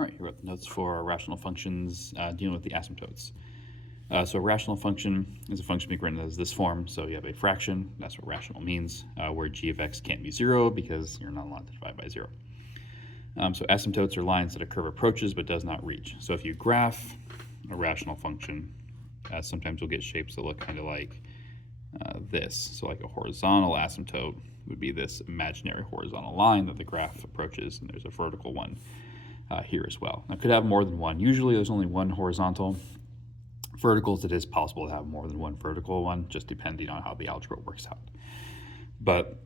All right, here are the notes for rational functions dealing with the asymptotes. So a rational function is a function being written as this form. So you have a fraction, that's what rational means, where g of x can't be 0 because you're not allowed to divide by 0. So asymptotes are lines that a curve approaches but does not reach. So if you graph a rational function, sometimes you'll get shapes that look kind of like this. So like a horizontal asymptote would be this imaginary horizontal line that the graph approaches, and there's a vertical one here as well. Now, it could have more than one. Usually there's only one horizontal. Verticals, it is possible to have more than one vertical one, just depending on how the algebra works out. But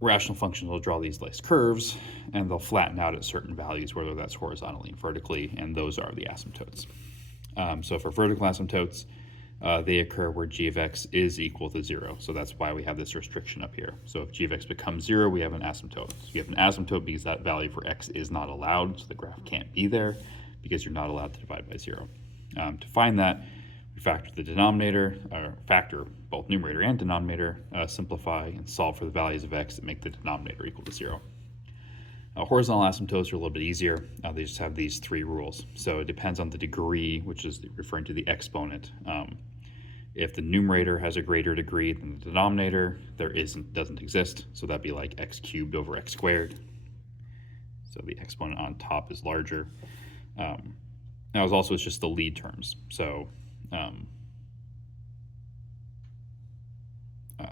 rational functions will draw these nice curves, and they'll flatten out at certain values, whether that's horizontally and vertically, and those are the asymptotes. So for vertical asymptotes, they occur where g of x is equal to 0. So that's why we have this restriction up here. So if g of x becomes 0, we have an asymptote. So we have an asymptote because that value for x is not allowed, so the graph can't be there because you're not allowed to divide by 0. To find that, we factor the denominator, or factor both numerator and denominator, simplify and solve for the values of x that make the denominator equal to 0. Horizontal asymptotes are a little bit easier. They just have these three rules. So it depends on the degree, which is referring to the exponent. If the numerator has a greater degree than the denominator, doesn't exist. So that'd be like x cubed over x squared. So the exponent on top is larger. Now it's just the lead terms. So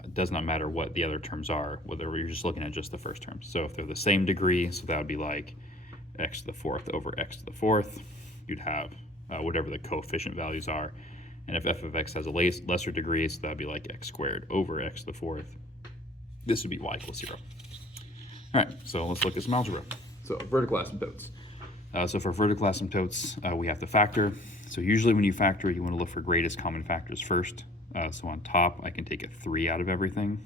it does not matter what the other terms are, whether you're just looking at just the first term. So if they're the same degree, so that would be like x to the fourth over x to the fourth, you'd have whatever the coefficient values are. And if f of x has a lesser degree, so that would be like x squared over x to the fourth. This would be y equals 0. All right, so let's look at some algebra. So vertical asymptotes. So for vertical asymptotes, we have to factor. So usually when you factor, you want to look for greatest common factors first. So on top, I can take a 3 out of everything,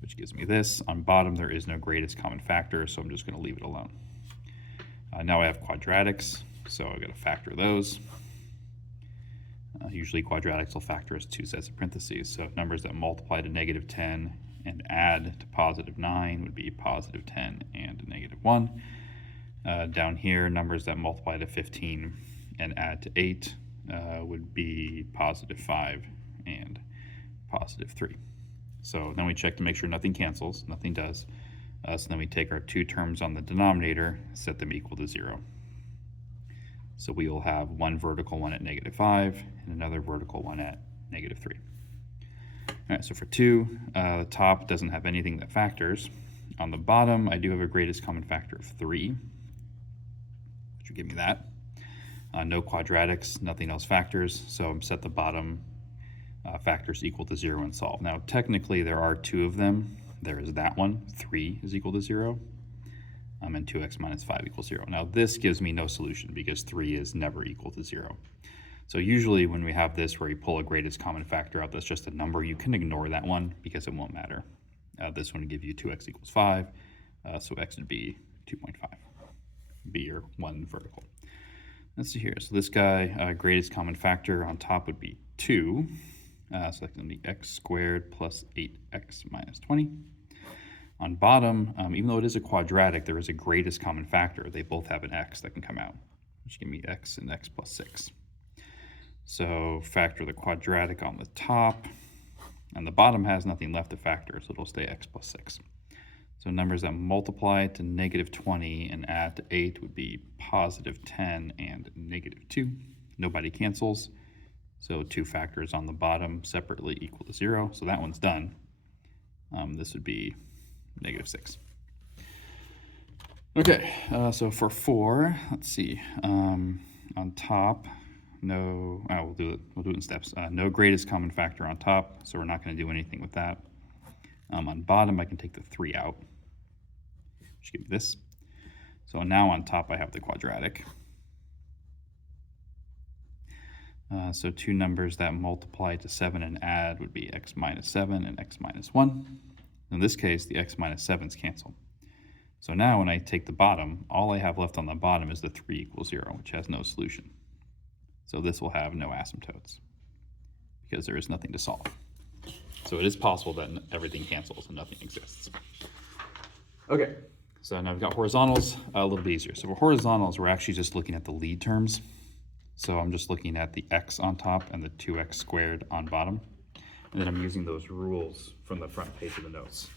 which gives me this. On bottom, there is no greatest common factor, so I'm just going to leave it alone. Now I have quadratics, so I've got to factor those. Usually quadratics will factor as 2 sets of parentheses. So numbers that multiply to -10 and add to +9 would be +10 and -1. Down here, numbers that multiply to 15 and add to 8 would be +5 and +3. So then we check to make sure nothing cancels, nothing does. So then we take our two terms on the denominator, set them equal to 0. So we will have one vertical one at -5 and another vertical one at -3. All right, so for 2, the top doesn't have anything that factors. On the bottom, I do have a greatest common factor of 3, which would give me that. No quadratics, nothing else factors, so I'm set the bottom factors equal to 0 and solve. Now, technically, there are 2 of them. There is that one, 3 is equal to 0, and 2x minus 5 equals 0. Now, this gives me no solution because 3 is never equal to 0. So usually when we have this where you pull a greatest common factor out that's just a number, you can ignore that one because it won't matter. This one would give you 2x equals 5, so x would be 2.5, be your one vertical. Let's see here. So this guy, greatest common factor on top would be 2. So that's going to be x squared plus 8x minus 20. On bottom, even though it is a quadratic, there is a greatest common factor. They both have an x that can come out, which give me x and x plus 6. So factor the quadratic on the top, and the bottom has nothing left to factor, so it'll stay x plus 6. So numbers that multiply to -20 and add to 8 would be +10 and -2. Nobody cancels. So 2 factors on the bottom separately equal to 0. So that one's done. This would be -6. Okay, so for 4, let's see. On top, we'll do it in steps. No greatest common factor on top, so we're not going to do anything with that. On bottom, I can take the 3 out, which gives me this. So now on top, I have the quadratic. So 2 numbers that multiply to 7 and add would be x minus 7 and x minus 1. In this case, the x minus 7's cancel. So now when I take the bottom, all I have left on the bottom is the 3 equals 0, which has no solution. So this will have no asymptotes because there is nothing to solve. So it is possible that everything cancels and nothing exists. Okay, So now we've got horizontals, a little bit easier. So for horizontals, we're actually just looking at the lead terms. So I'm just looking at the x on top and the 2x squared on bottom. And then I'm using those rules from the front page of the notes.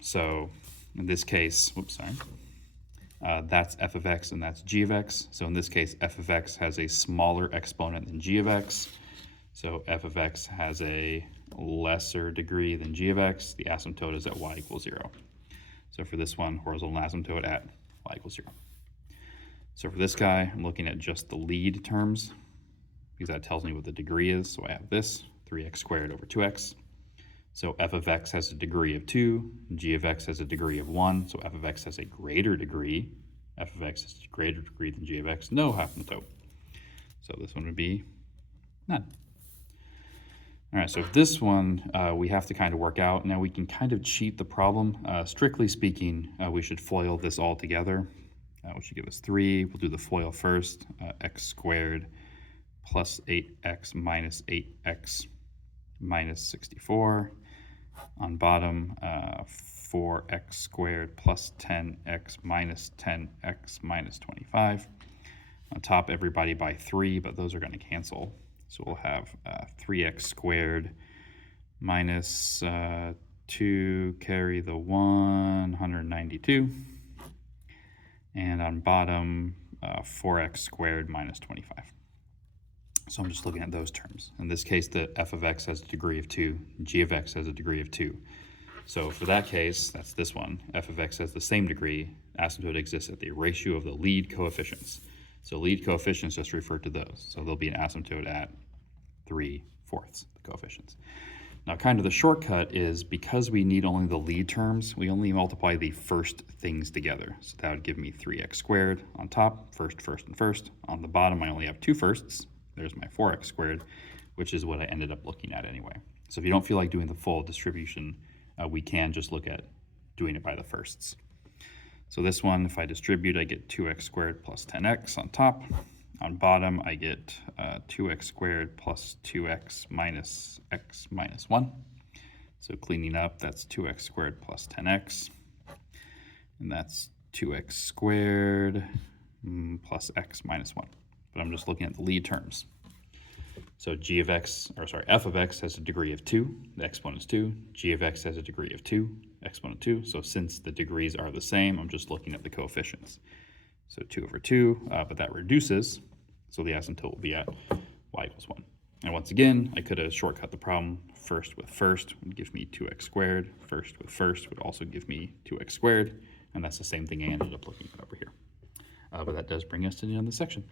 So in this case, that's f of x and that's g of x. So in this case, f of x has a smaller exponent than g of x. So f of x has a lesser degree than g of x. The asymptote is at y equals 0. So for this one, horizontal asymptote at y equals 0. So for this guy, I'm looking at just the lead terms because that tells me what the degree is. So I have this, 3x squared over 2x. So f of x has a degree of 2, g of x has a degree of 1, so f of x has a greater degree. F of x has a greater degree than g of x, no asymptote. So this one would be none. All right, so this one we have to kind of work out. Now we can kind of cheat the problem. Strictly speaking, we should FOIL this all together, which should give us 3. We'll do the FOIL first, x squared plus 8x minus 8x minus 64. On bottom, 4x squared plus 10x minus 10x minus 25. On top, everybody by 3, but those are going to cancel. So we'll have 3x squared minus 2, carry the 1, 192. And on bottom, 4x squared minus 25. So I'm just looking at those terms. In this case, the f of x has a degree of 2, g of x has a degree of 2. So for that case, that's this one, f of x has the same degree, asymptote exists at the ratio of the lead coefficients. So lead coefficients just refer to those. So there'll be an asymptote at 3/4, the coefficients. Now kind of the shortcut is because we need only the lead terms, we only multiply the first things together. So that would give me 3x squared on top, first, and first. On the bottom, I only have 2 firsts. There's my 4x squared, which is what I ended up looking at anyway. So if you don't feel like doing the full distribution, we can just look at doing it by the firsts. So this one, if I distribute, I get 2x squared plus 10x on top. On bottom, I get 2x squared plus 2x minus x minus 1. So cleaning up, that's 2x squared plus 10x. And that's 2x squared plus x minus 1. But I'm just looking at the lead terms. So f of x has a degree of 2, the exponent is 2. G of x has a degree of 2, exponent 2. So since the degrees are the same, I'm just looking at the coefficients. So 2 over 2, but that reduces, so the asymptote will be at y equals 1. And once again, I could have shortcut the problem. First with first would give me 2x squared. First with first would also give me 2x squared. And that's the same thing I ended up looking at over here. But that does bring us to the end of the section.